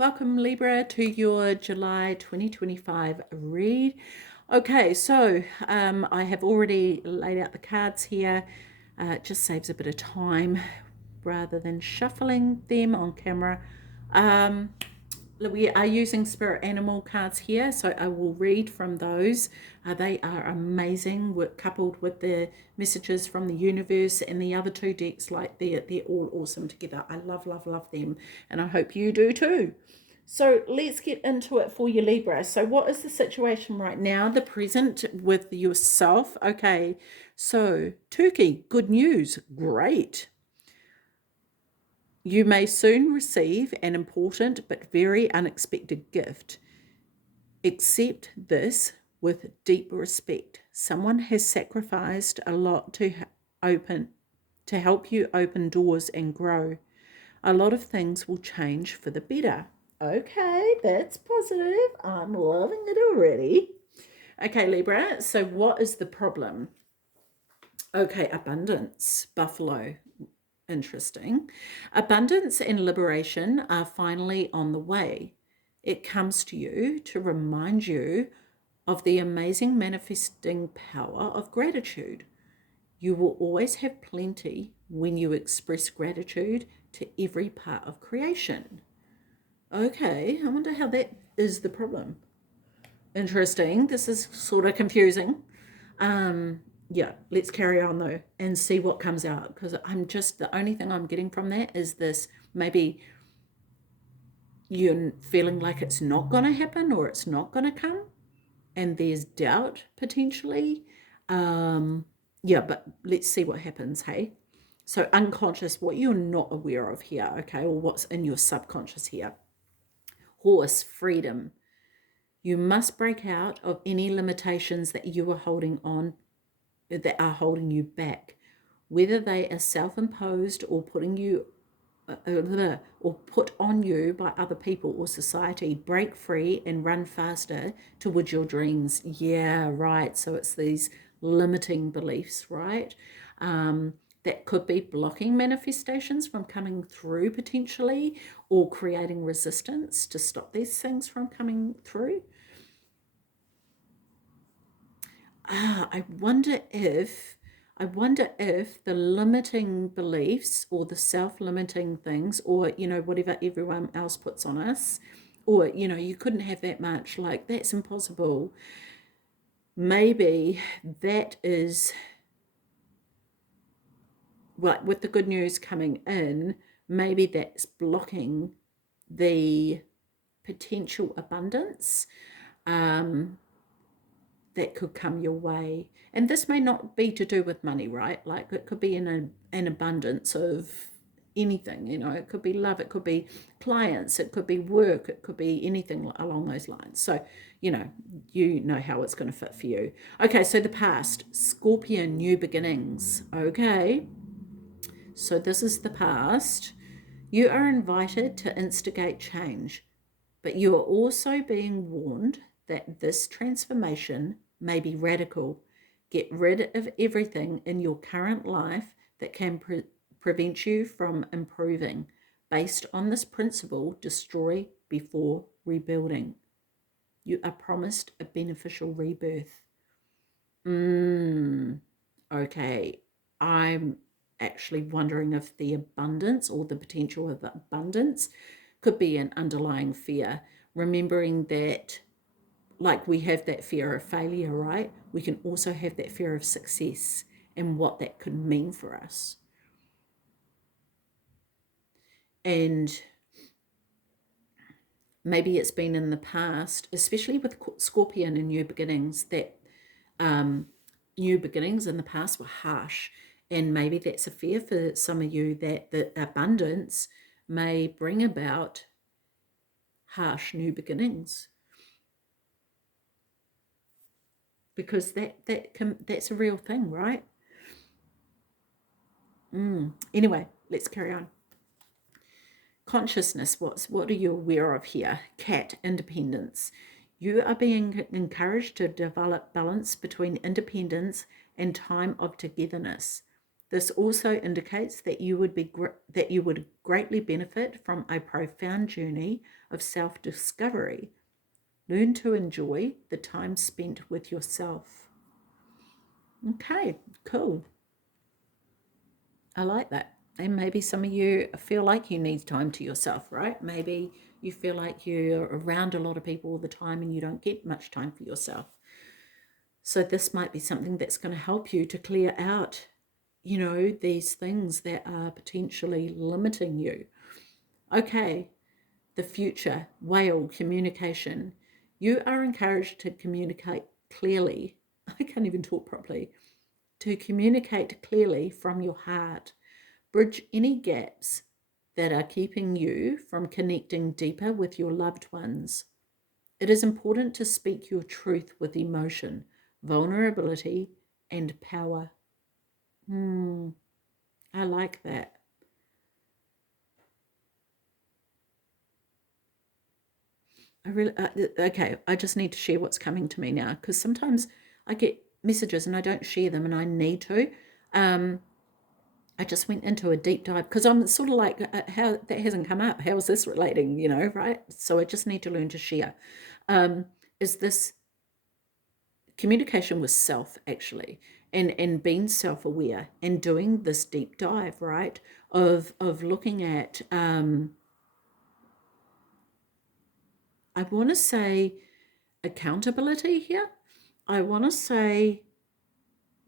Welcome Libra to your July 2025 read. Okay, so I have already laid out the cards here. It just saves a bit of time rather than shuffling them on camera. We are using spirit animal cards here, so I will read from those. They are amazing, coupled with the messages from the universe and the other two decks. Like they're all awesome together. I love them, and I hope you do too. So let's get into it for you, Libra. So what is the situation right now, the present with yourself? Okay, so Turkey, good news, great. You may soon receive an important but very unexpected gift. Accept this with deep respect. Someone has sacrificed a lot to help you open doors and grow. A lot of things will change for the better. Okay, that's positive. I'm loving it already. Okay, Libra, so what is the problem? Okay, abundance, buffalo. Interesting. Abundance and liberation are finally on the way. It comes to you to remind you of the amazing manifesting power of gratitude. You will always have plenty when you express gratitude to every part of creation. Okay, I wonder how that is the problem. Interesting. This is sort of confusing. Yeah, let's carry on though and see what comes out, because the only thing I'm getting from that is this: maybe you're feeling like it's not going to happen or it's not going to come, and there's doubt potentially. Yeah, but let's see what happens, hey? So unconscious, what you're not aware of here, okay, or what's in your subconscious here. Horse, freedom. You must break out of any limitations that you are holding on, that are holding you back, whether they are self-imposed or put on you by other people or society. Break free and run faster towards your dreams. Yeah, right. So it's these limiting beliefs, right? That could be blocking manifestations from coming through potentially, or creating resistance to stop these things from coming through. I wonder if the limiting beliefs or the self-limiting things, or whatever everyone else puts on us, or you couldn't have that much, like that's impossible. Maybe that is, well, with the good news coming in, maybe that's blocking the potential abundance that could come your way. And this may not be to do with money, right? Like it could be an abundance of anything, it could be love, it could be clients, it could be work, it could be anything along those lines. So you know how it's going to fit for you. Okay, so the past, Scorpio, new beginnings. Okay, so this is the past. You are invited to instigate change, but you are also being warned that this transformation may be radical. Get rid of everything in your current life that can prevent you from improving. Based on this principle, destroy before rebuilding. You are promised a beneficial rebirth. Okay, I'm actually wondering if the abundance or the potential of abundance could be an underlying fear. Remembering that, like we have that fear of failure, right? We can also have that fear of success and what that could mean for us. And maybe it's been in the past, especially with Scorpion and new beginnings, that new beginnings in the past were harsh. And maybe that's a fear for some of you, that the abundance may bring about harsh new beginnings. Because that's a real thing, right? Anyway, let's carry on. Consciousness, what are you aware of here? Cat, independence. You are being encouraged to develop balance between independence and time of togetherness. This also indicates that you would greatly benefit from a profound journey of self-discovery. Learn to enjoy the time spent with yourself. Okay, cool. I like that. And maybe some of you feel like you need time to yourself, right? Maybe you feel like you're around a lot of people all the time and you don't get much time for yourself. So this might be something that's going to help you to clear out, these things that are potentially limiting you. Okay, the future, whale communication. You are encouraged to communicate clearly. I can't even talk properly. To communicate clearly from your heart. Bridge any gaps that are keeping you from connecting deeper with your loved ones. It is important to speak your truth with emotion, vulnerability, and power. I like that. Okay, I just need to share what's coming to me now, because sometimes I get messages and I don't share them and I need to. I just went into a deep dive because I'm sort of like, how that hasn't come up. How is this relating, right? So I just need to learn to share. Is this communication with self, actually, and being self-aware and doing this deep dive, right? Of looking at, I want to say accountability here. I want to say,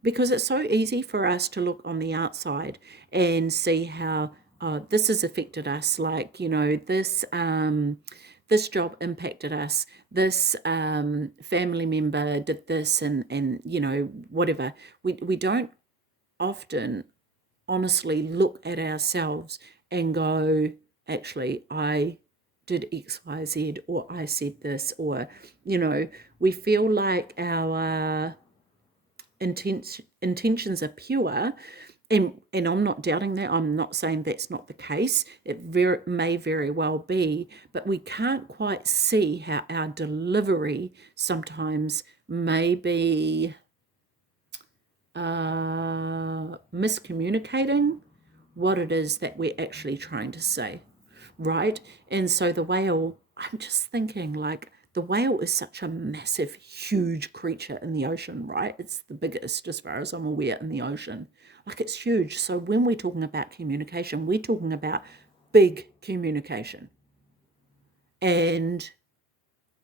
because it's so easy for us to look on the outside and see how this has affected us, like, this job impacted us, this family member did this, and whatever. We don't often honestly look at ourselves and go, actually, I did X, Y, Z, or I said this, or we feel like our intentions are pure, and I'm not doubting that. I'm not saying that's not the case. It may very well be, but we can't quite see how our delivery sometimes may be miscommunicating what it is that we're actually trying to say, right? And so the whale, I'm just thinking, like, the whale is such a massive, huge creature in the ocean, right? It's the biggest, as far as I'm aware, in the ocean. Like, it's huge. So when we're talking about communication, we're talking about big communication. And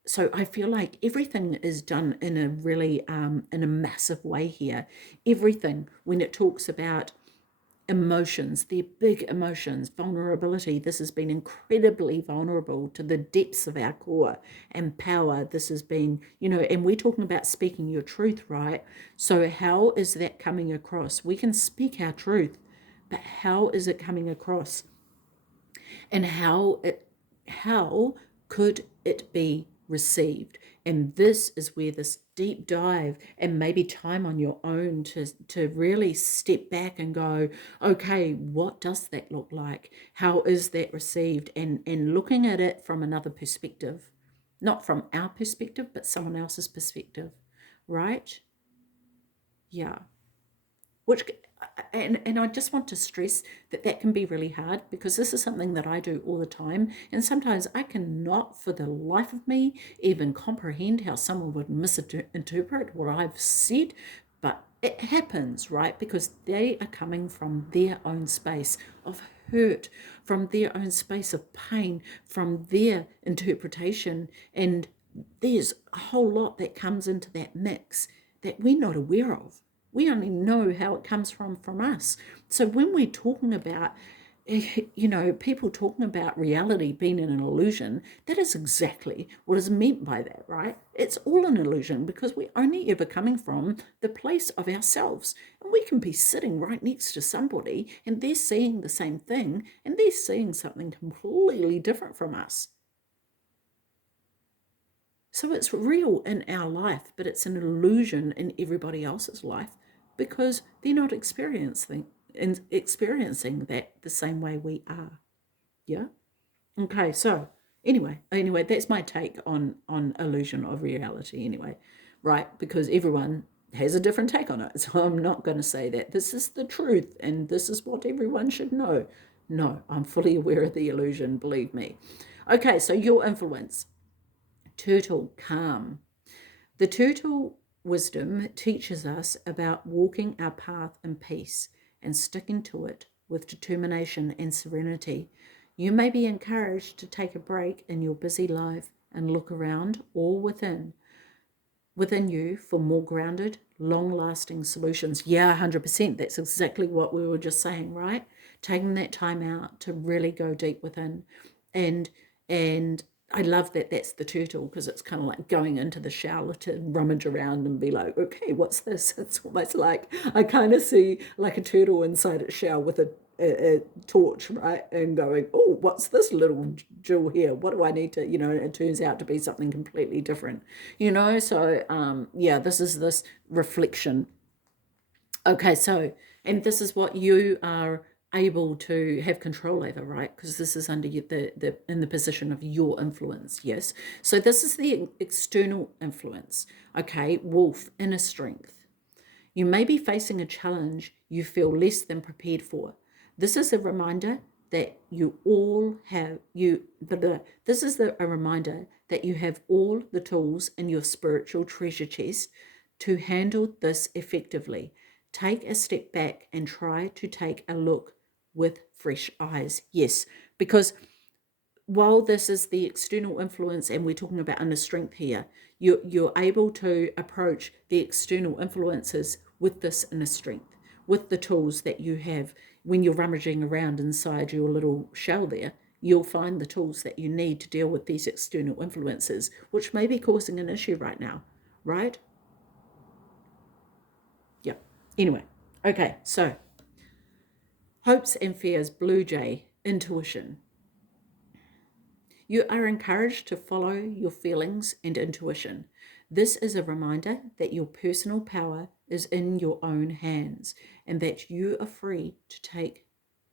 so I feel like everything is done in a really, in a massive way here. Everything, when it talks about emotions, they're big emotions, vulnerability. This has been incredibly vulnerable to the depths of our core, and power. This has been, and we're talking about speaking your truth, right? So how is that coming across? We can speak our truth, but how is it coming across? And how could it be received? And this is where this deep dive and maybe time on your own to really step back and go, okay, what does that look like? How is that received? And looking at it from another perspective, not from our perspective, but someone else's perspective, right? Yeah. Which, and I just want to stress that that can be really hard, because this is something that I do all the time, and sometimes I cannot for the life of me even comprehend how someone would misinterpret what I've said, but it happens, right? Because they are coming from their own space of hurt, from their own space of pain, from their interpretation, and there's a whole lot that comes into that mix that we're not aware of. We only know how it comes from us. So when we're talking about, people talking about reality being an illusion, that is exactly what is meant by that, right? It's all an illusion, because we're only ever coming from the place of ourselves. And we can be sitting right next to somebody and they're seeing the same thing and they're seeing something completely different from us. So it's real in our life, but it's an illusion in everybody else's life, because they're not experiencing that the same way we are. Yeah. Okay. So anyway, that's my take on illusion of reality. Anyway, right? Because everyone has a different take on it. So I'm not going to say that this is the truth and this is what everyone should know. No, I'm fully aware of the illusion, believe me. Okay, so your influence. Turtle, calm. The turtle wisdom teaches us about walking our path in peace and sticking to it with determination and serenity. You may be encouraged to take a break in your busy life and look around or within you for more grounded, long-lasting solutions. Yeah, 100%. That's exactly what we were just saying, right? Taking that time out to really go deep within. And and I love that that's the turtle, because it's kind of like going into the shower to rummage around and be like, okay, what's this? It's almost like I kind of see like a turtle inside its shell with a torch, right? And going, oh, what's this little jewel here? What do I need to, it turns out to be something completely different, So, yeah, this is this reflection. Okay, so, and this is what you are able to have control over, right? Because this is under the in the position of your influence, yes? So this is the external influence. Okay, wolf, inner strength. You may be facing a challenge you feel less than prepared for. This is a reminder that you all have this is a reminder that you have all the tools in your spiritual treasure chest to handle this effectively. Take a step back and try to take a look with fresh eyes. Yes, because while this is the external influence and we're talking about inner strength here, you're able to approach the external influences with this inner strength, with the tools that you have. When you're rummaging around inside your little shell there, you'll find the tools that you need to deal with these external influences, which may be causing an issue right now, right? Yeah. Anyway, okay, so hopes and fears, blue jay, intuition. You are encouraged to follow your feelings and intuition. This is a reminder that your personal power is in your own hands and that you are free to take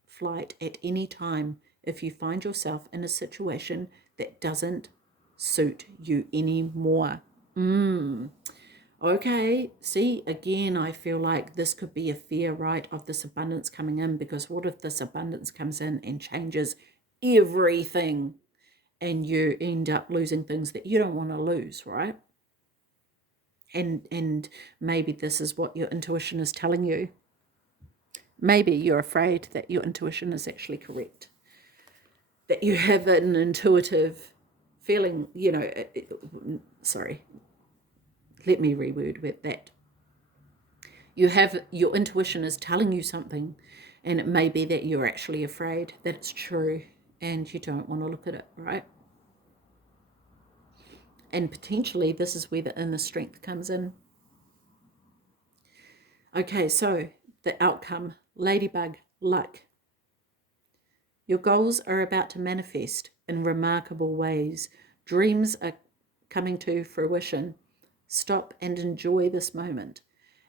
flight at any time if you find yourself in a situation that doesn't suit you anymore. Okay, see, again, I feel like this could be a fear, right, of this abundance coming in, because what if this abundance comes in and changes everything? And you end up losing things that you don't want to lose, right? And maybe this is what your intuition is telling you. Maybe you're afraid that your intuition is actually correct, that you have an intuitive feeling, sorry, let me reword with that. You have, your intuition is telling you something, and it may be that you're actually afraid that it's true and you don't want to look at it, right? And potentially this is where the inner strength comes in. Okay, so the outcome, ladybug, luck. Your goals are about to manifest in remarkable ways. Dreams are coming to fruition. Stop and enjoy this moment.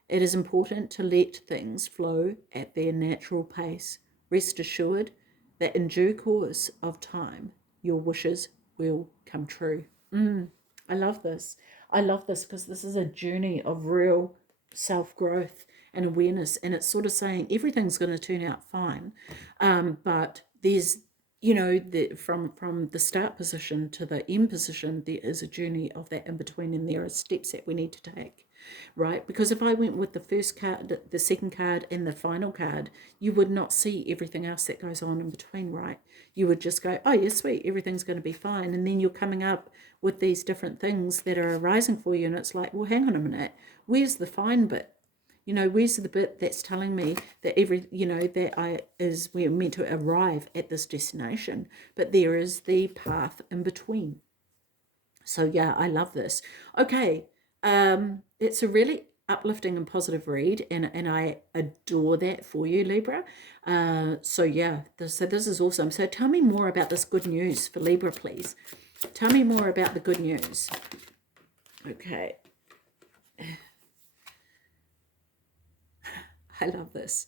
It is important to let things flow at their natural pace. Rest assured that in due course of time, your wishes will come true. I love this. I love this because this is a journey of real self-growth and awareness, and it's sort of saying everything's going to turn out fine, but there's, from the start position to the end position, there is a journey of that in between, and there are steps that we need to take, right? Because if I went with the first card, the second card, and the final card, you would not see everything else that goes on in between, right? You would just go, oh yeah, sweet, everything's going to be fine, and then you're coming up with these different things that are arising for you, and it's like, well, hang on a minute, where's the fine bit? Where's the bit that's telling me that we're meant to arrive at this destination, but there is the path in between. So yeah, I love this. Okay, it's a really uplifting and positive read, and I adore that for you, Libra. So yeah, this is awesome. So tell me more about this good news for Libra, please. Tell me more about the good news. Okay. I love this.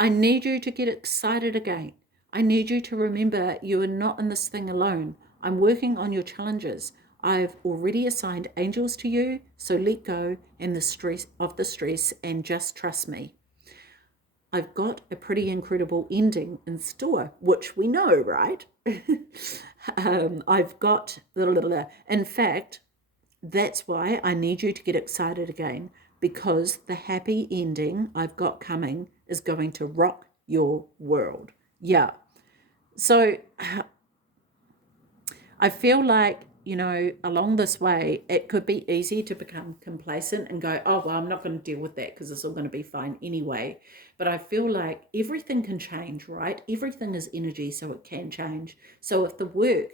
I need you to get excited again. I need you to remember you are not in this thing alone. I'm working on your challenges. I've already assigned angels to you, so let go and the stress and just trust me. I've got a pretty incredible ending in store, which we know, right? I've got in fact, that's why I need you to get excited again, because the happy ending I've got coming is going to rock your world. Yeah. So I feel like, along this way, it could be easy to become complacent and go, oh, well, I'm not going to deal with that because it's all going to be fine anyway. But I feel like everything can change, right? Everything is energy, so it can change. So if the work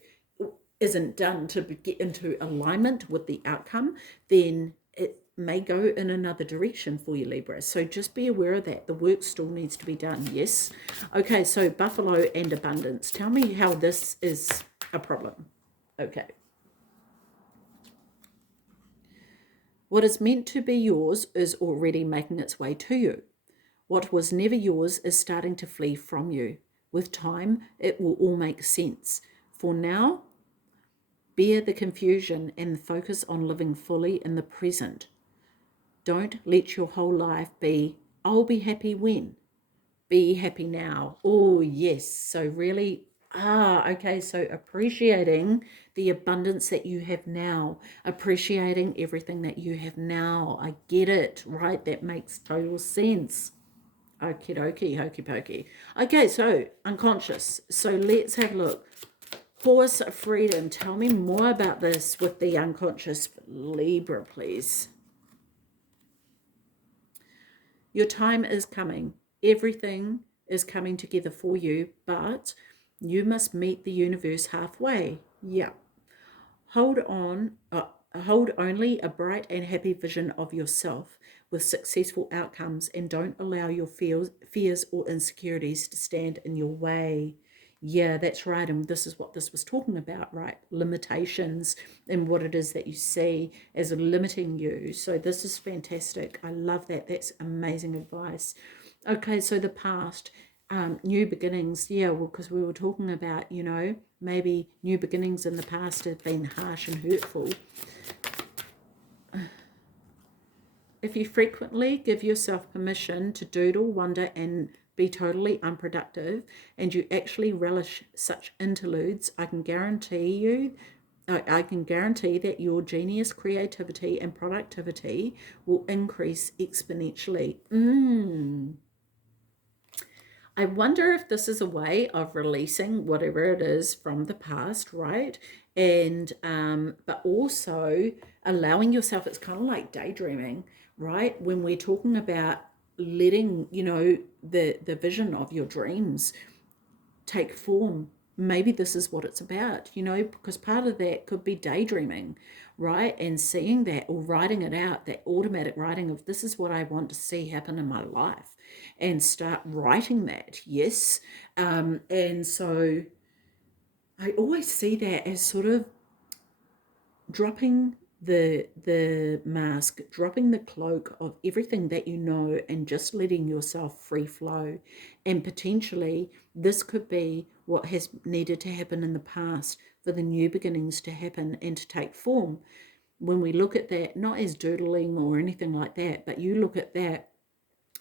isn't done to get into alignment with the outcome, then it may go in another direction for you, Libra. So just be aware of that. The work still needs to be done, yes? Okay, so buffalo and abundance. Tell me how this is a problem. Okay. What is meant to be yours is already making its way to you. What was never yours is starting to flee from you. With time, it will all make sense. For now, bear the confusion and focus on living fully in the present. Don't let your whole life be, I'll be happy when. Be happy now. Oh, yes. So really, okay. So appreciating the abundance that you have now, appreciating everything that you have now. I get it, right? That makes total sense. Okie dokie, hokey pokey. Okay, so unconscious. So let's have a look. Horse freedom. Tell me more about this with the unconscious Libra, please. Your time is coming. Everything is coming together for you, but you must meet the universe halfway. Yeah. Hold on, hold only a bright and happy vision of yourself with successful outcomes, and don't allow your fears or insecurities to stand in your way. Yeah, that's right. And this is what this was talking about, right? Limitations and what it is that you see as limiting you. So this is fantastic. I love that. That's amazing advice. Okay, so the past, new beginnings. Yeah, well, because we were talking about, maybe new beginnings in the past have been harsh and hurtful. If you frequently give yourself permission to doodle, wonder, and be totally unproductive, and you actually relish such interludes, I can guarantee that your genius, creativity, and productivity will increase exponentially. I wonder if this is a way of releasing whatever it is from the past, right? And but also allowing yourself, it's kind of like daydreaming, right? When we're talking about letting, the vision of your dreams take form. Maybe this is what it's about, because part of that could be daydreaming, right? And seeing that or writing it out, that automatic writing of this is what I want to see happen in my life, and start writing that, yes. And so I always see that as sort of dropping the mask, dropping the cloak of everything that you know, and just letting yourself free flow. And potentially this could be what has needed to happen in the past for the new beginnings to happen and to take form. When we look at that, not as doodling or anything like that, but you look at that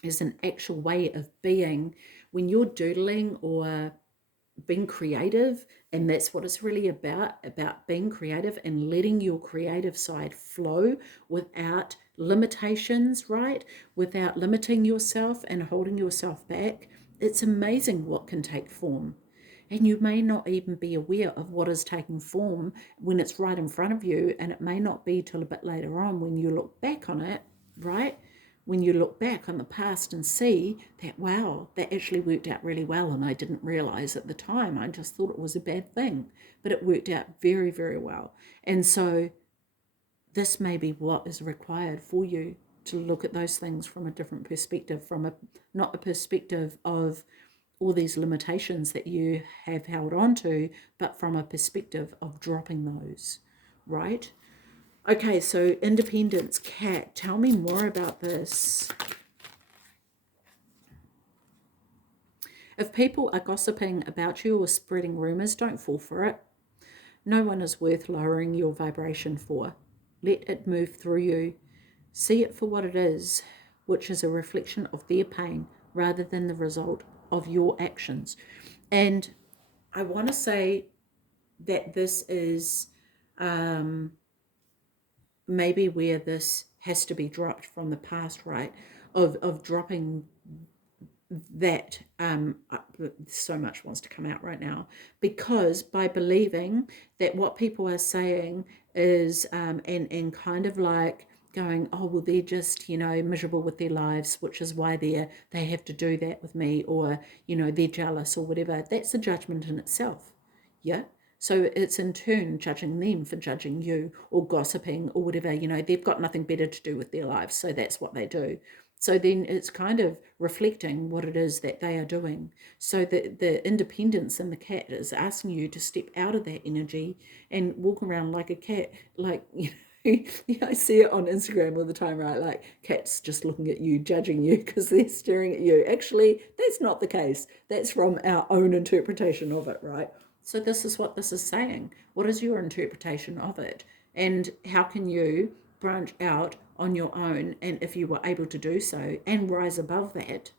as an actual way of being. When you're doodling or being creative, and that's what it's really about being creative and letting your creative side flow without limitations, right? Without limiting yourself and holding yourself back. It's amazing what can take form. And you may not even be aware of what is taking form when it's right in front of you, and it may not be till a bit later on when you look back on it, right? When you look back on the past and see that, wow, that actually worked out really well, and I didn't realize at the time. I just thought it was a bad thing, but it worked out very, very well. And so this may be what is required for you to look at those things from a different perspective, from not a perspective of all these limitations that you have held on to, but from a perspective of dropping those, right? Okay, so independence, Cat, tell me more about this. If people are gossiping about you or spreading rumors, don't fall for it. no one is worth lowering your vibration for. Let it move through you. See it for what it is, which is a reflection of their pain rather than the result of your actions. And I want to say that this is maybe where this has to be dropped from the past, right? Of dropping that so much wants to come out right now, because by believing that what people are saying is and kind of like going, oh well, they're just, miserable with their lives, which is why they have to do that with me, or they're jealous or whatever. That's a judgment in itself. Yeah. So it's in turn judging them for judging you, or gossiping or whatever. They've got nothing better to do with their lives, so that's what they do. So then it's kind of reflecting what it is that they are doing. So the independence in the cat is asking you to step out of that energy and walk around like a cat, like, I see it on Instagram all the time, right? Like cats just looking at you, judging you because they're staring at you. Actually, that's not the case. That's from our own interpretation of it, right? So this is what this is saying. What is your interpretation of it? And how can you branch out on your own? And if you were able to do so and rise above that,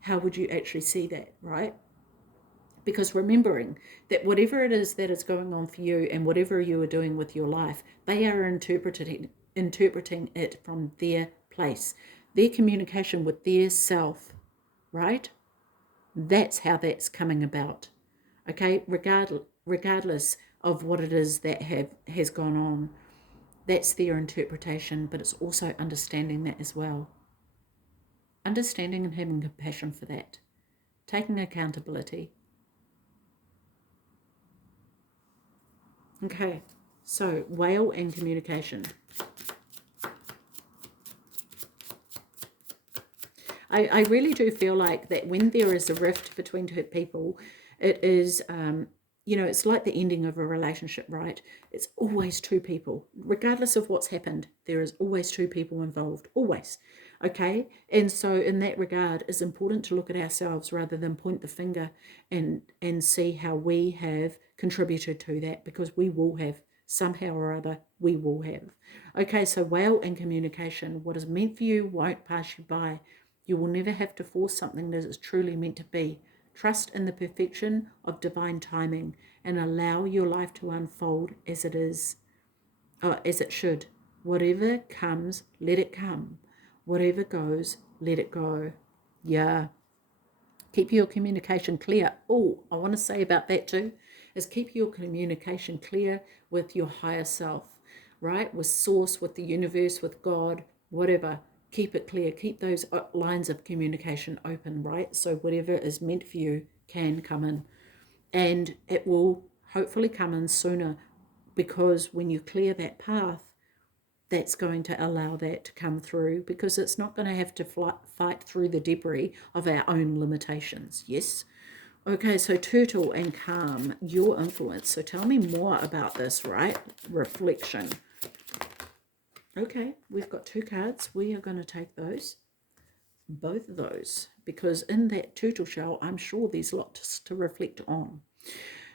how would you actually see that, right? Because remembering that whatever it is that is going on for you and whatever you are doing with your life, they are interpreting it from their place, their communication with their self, right? That's how that's coming about. Okay, regardless of what it is that has gone on, that's their interpretation, but it's also understanding that as well. Understanding and having compassion for that. Taking accountability. Okay, so whale and communication. I really do feel like that when there is a rift between two people, it is, it's like the ending of a relationship, right? It's always two people. Regardless of what's happened, there is always two people involved, always. Okay? And so in that regard, it's important to look at ourselves rather than point the finger and see how we have contributed to that, because we will have. Somehow or other, we will have. Okay, so whale and communication. What is meant for you won't pass you by. You will never have to force something that is truly meant to be. Trust in the perfection of divine timing and allow your life to unfold as it is, as it should. Whatever comes, let it come. Whatever goes, let it go. Yeah. Keep your communication clear. Oh, I want to say about that too, is keep your communication clear with your higher self, right? With source, with the universe, with God, whatever. Keep it clear. Keep those lines of communication open, right? So whatever is meant for you can come in. And it will hopefully come in sooner, because when you clear that path, that's going to allow that to come through, because it's not going to have to fight through the debris of our own limitations. Yes? Okay, so turtle and calm, your influence. So tell me more about this, right? Reflection. Okay, we've got two cards. We are going to take those, both of those, because in that turtle shell, I'm sure there's lots to reflect on.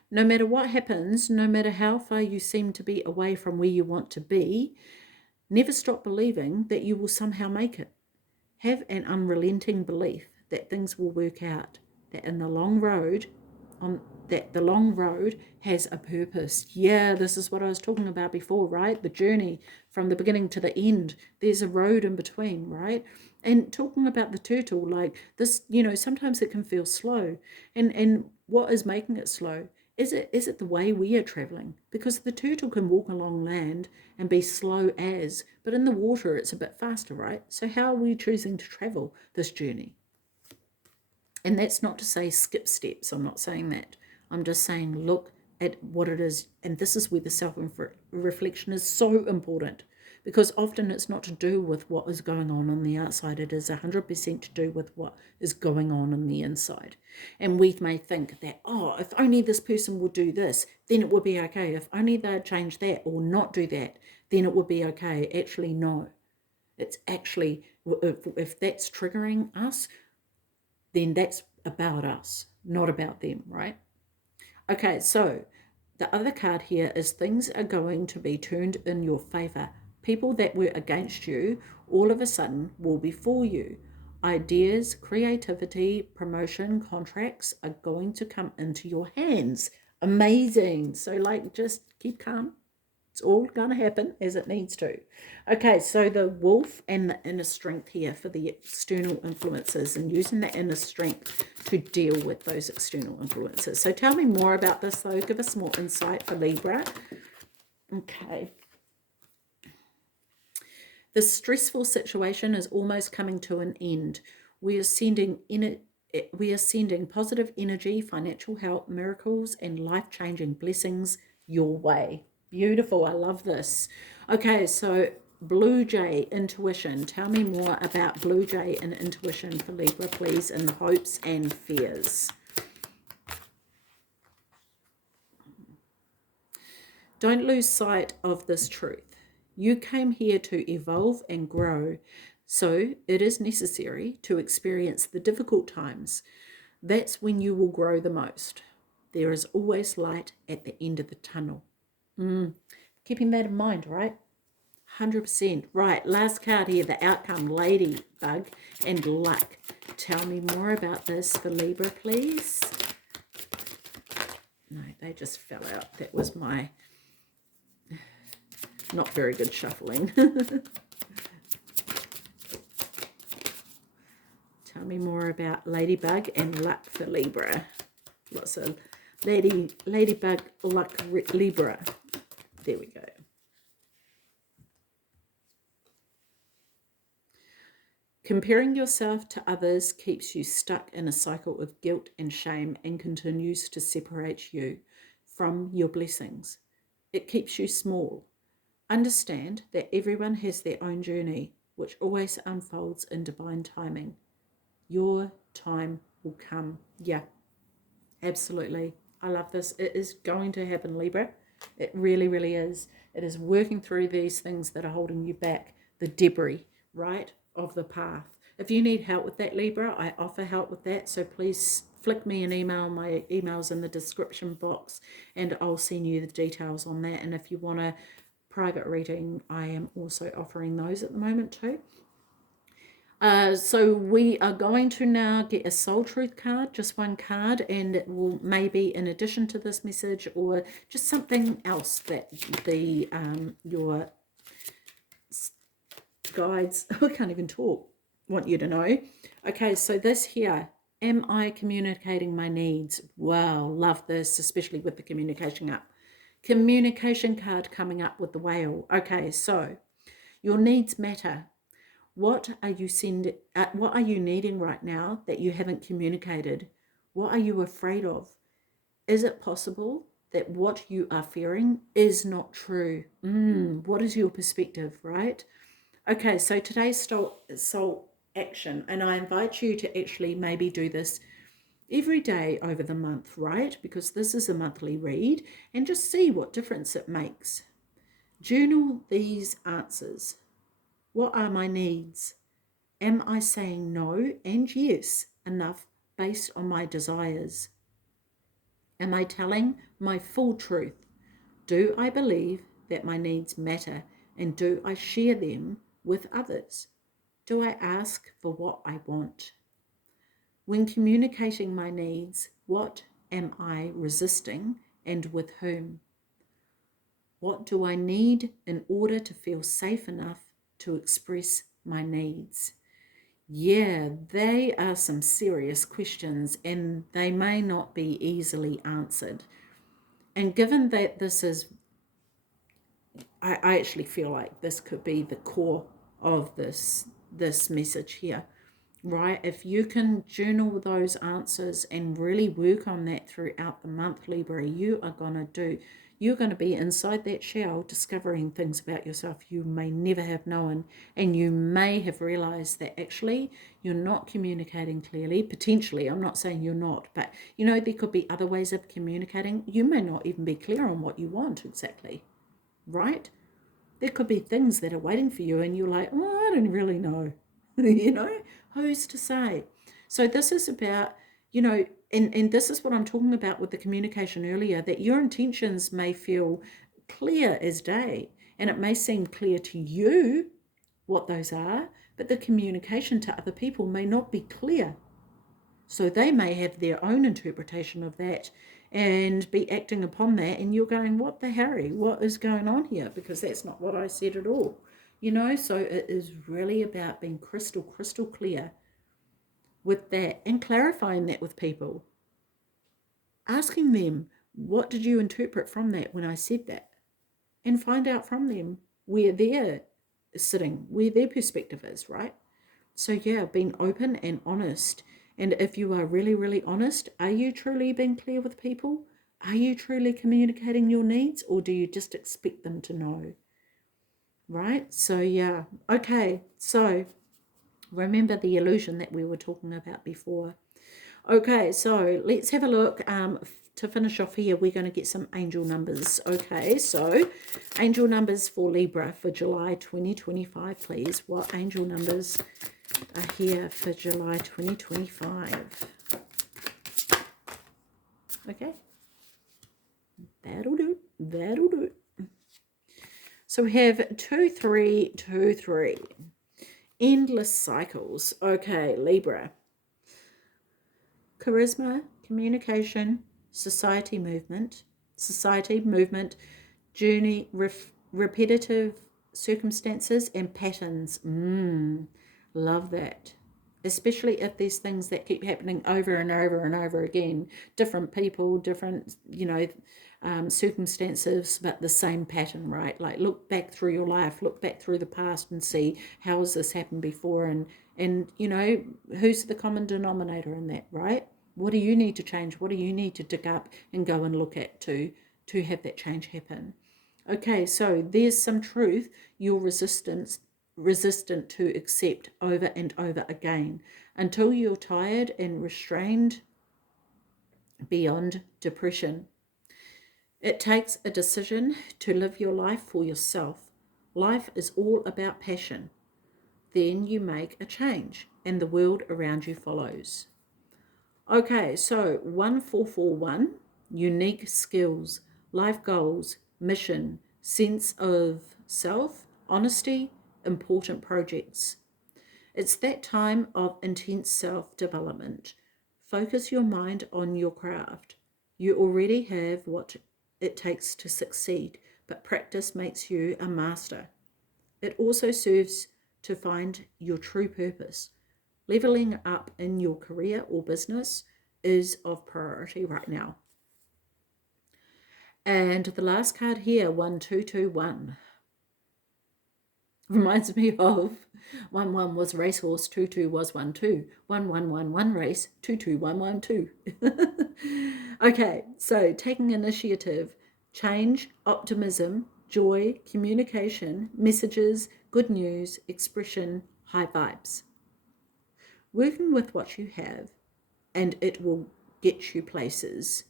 No matter what happens, no matter how far you seem to be away from where you want to be, never stop believing that you will somehow make it. Have an unrelenting belief that things will work out, that in the long road, that the long road has a purpose. Yeah, this is what I was talking about before, right? The journey from the beginning to the end. There's a road in between, right? And talking about the turtle, like this, sometimes it can feel slow. And what is making it slow? Is it the way we are traveling? Because the turtle can walk along land and be slow but in the water it's a bit faster, right? So how are we choosing to travel this journey? And that's not to say skip steps. I'm not saying that. I'm just saying look at what it is. And this is where the self-reflection is so important, because often it's not to do with what is going on the outside. It is 100% to do with what is going on the inside. And we may think that, oh, if only this person would do this, then it would be okay. If only they'd change that or not do that, then it would be okay. Actually, no. It's actually, if that's triggering us, then that's about us, not about them, right? Okay, so The other card here is things are going to be turned in your favor. People that were against you all of a sudden will be for you. Ideas, creativity, promotion, contracts are going to come into your hands. Amazing. So, like, just keep calm. It's all going to happen as it needs to. Okay, so the wolf and the inner strength here for the external influences, and using the inner strength to deal with those external influences. So tell me more about this, though. Give us more insight for Libra. Okay. The stressful situation is almost coming to an end. We are sending positive energy, financial help, miracles, and life-changing blessings your way. Beautiful. I love this. Okay, so Blue Jay, intuition. Tell me more about Blue Jay and intuition for Libra, please, and the hopes and fears. Don't lose sight of this truth. You came here to evolve and grow, so it is necessary to experience the difficult times. That's when you will grow the most. There is always light at the end of the tunnel. Keeping that in mind, right? 100%. Right, last card here, the outcome, ladybug and luck. Tell me more about this for Libra, please. No, they just fell out. That was my not very good shuffling. Tell me more about ladybug and luck for Libra. Lots of ladybug luck Libra. There we go. Comparing yourself to others keeps you stuck in a cycle of guilt and shame and continues to separate you from your blessings. It keeps you small. Understand that everyone has their own journey, which always unfolds in divine timing. Your time will come. Yeah, absolutely. I love this. It is going to happen, Libra. It really, really is. It is working through these things that are holding you back, the debris, right, of the path. If you need help with that, Libra, I offer help with that. So please flick me an email. My email's in the description box, and I'll send you the details on that. And if you want a private reading, I am also offering those at the moment too. So we are going to now get a soul truth card, just one card, and it will maybe in addition to this message or just something else that the your guides, I can't even talk, want you to know. Okay, so this here, am I communicating my needs? Wow, love this, especially with the communication up. Communication card coming up with the whale. Okay, so your needs matter. What are you needing right now that you haven't communicated? What are you afraid of? Is it possible that what you are fearing is not true? What is your perspective, right? Okay, so today's soul action, and I invite you to actually maybe do this every day over the month, right? Because this is a monthly read, and just see what difference it makes. Journal these answers. What are my needs? Am I saying no and yes enough based on my desires? Am I telling my full truth? Do I believe that my needs matter, and do I share them with others? Do I ask for what I want? When communicating my needs, what am I resisting and with whom? What do I need in order to feel safe enough to express my needs? Yeah, they are some serious questions, and they may not be easily answered. And given that this is, I actually feel like this could be the core of this message here, right? If you can journal those answers and really work on that throughout the month, Libra, you're going to be inside that shell discovering things about yourself you may never have known, and you may have realized that actually you're not communicating clearly. Potentially, I'm not saying you're not, but there could be other ways of communicating. You may not even be clear on what you want exactly, right? There could be things that are waiting for you and you're like, oh, I don't really know. Who's to say? So this is about, And this is what I'm talking about with the communication earlier, that your intentions may feel clear as day, and it may seem clear to you what those are, but the communication to other people may not be clear. So they may have their own interpretation of that and be acting upon that, and you're going, what the Harry, what is going on here? Because that's not what I said at all. So it is really about being crystal clear with that and clarifying that with people. Asking them, what did you interpret from that when I said that? And find out from them where they're sitting, where their perspective is, right? So yeah, being open and honest. And if you are really, really honest, are you truly being clear with people? Are you truly communicating your needs, or do you just expect them to know? Right? So yeah. Okay. So remember the illusion that we were talking about before. Okay, so let's have a look. To finish off here, we're going to get some angel numbers. Okay, so angel numbers for Libra for July 2025, please. What angel numbers are here for July 2025? Okay, that'll do. That'll do. So we have 2323. Endless cycles. Okay, Libra. Charisma, communication, society movement, journey, repetitive circumstances, and patterns. Love that. Especially if there's things that keep happening over and over and over again. Different people, different, circumstances, but the same pattern, right? Like look back through your life, look back through the past and see how has this happened before, and who's the common denominator in that, right? What do you need to change? What do you need to dig up and go and look at to have that change happen? Okay, so there's some truth you're resistant to accept over and over again until you're tired and restrained beyond depression. It takes a decision to live your life for yourself. Life is all about passion. Then you make a change and the world around you follows. Okay, so 1441, unique skills, life goals, mission, sense of self, honesty, important projects. It's that time of intense self-development. Focus your mind on your craft. You already have what it takes to succeed, but practice makes you a master. It also serves to find your true purpose. Leveling up in your career or business is of priority right now. And the last card here, 1221, reminds me of 1-1 was racehorse, 2-2 was 1-2, 1-1-1-1 race, 2-2-1-1-2. Okay, so taking initiative, change, optimism, joy, communication, messages, good news, expression, high vibes. Working with what you have, and it will get you places.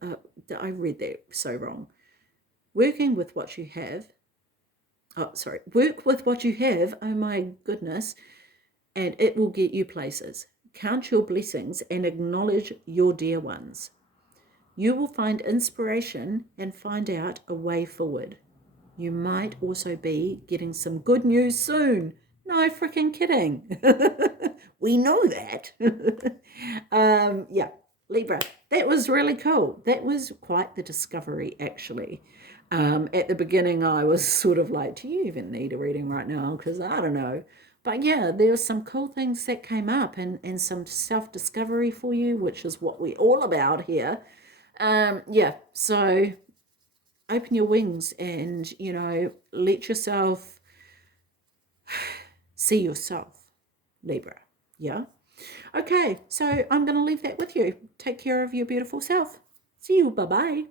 I read that so wrong. Working with what you have. Work with what you have. Oh my goodness. And it will get you places. Count your blessings and acknowledge your dear ones. You will find inspiration and find out a way forward. You might also be getting some good news soon. No freaking kidding. We know that. Yeah, Libra. That was really cool. That was quite the discovery, actually. At the beginning, I was sort of like, do you even need a reading right now? Because I don't know. But yeah, there were some cool things that came up, and some self-discovery for you, which is what we're all about here. Yeah, so open your wings and, let yourself see yourself, Libra. Yeah. Okay, so I'm going to leave that with you. Take care of your beautiful self. See you. Bye-bye.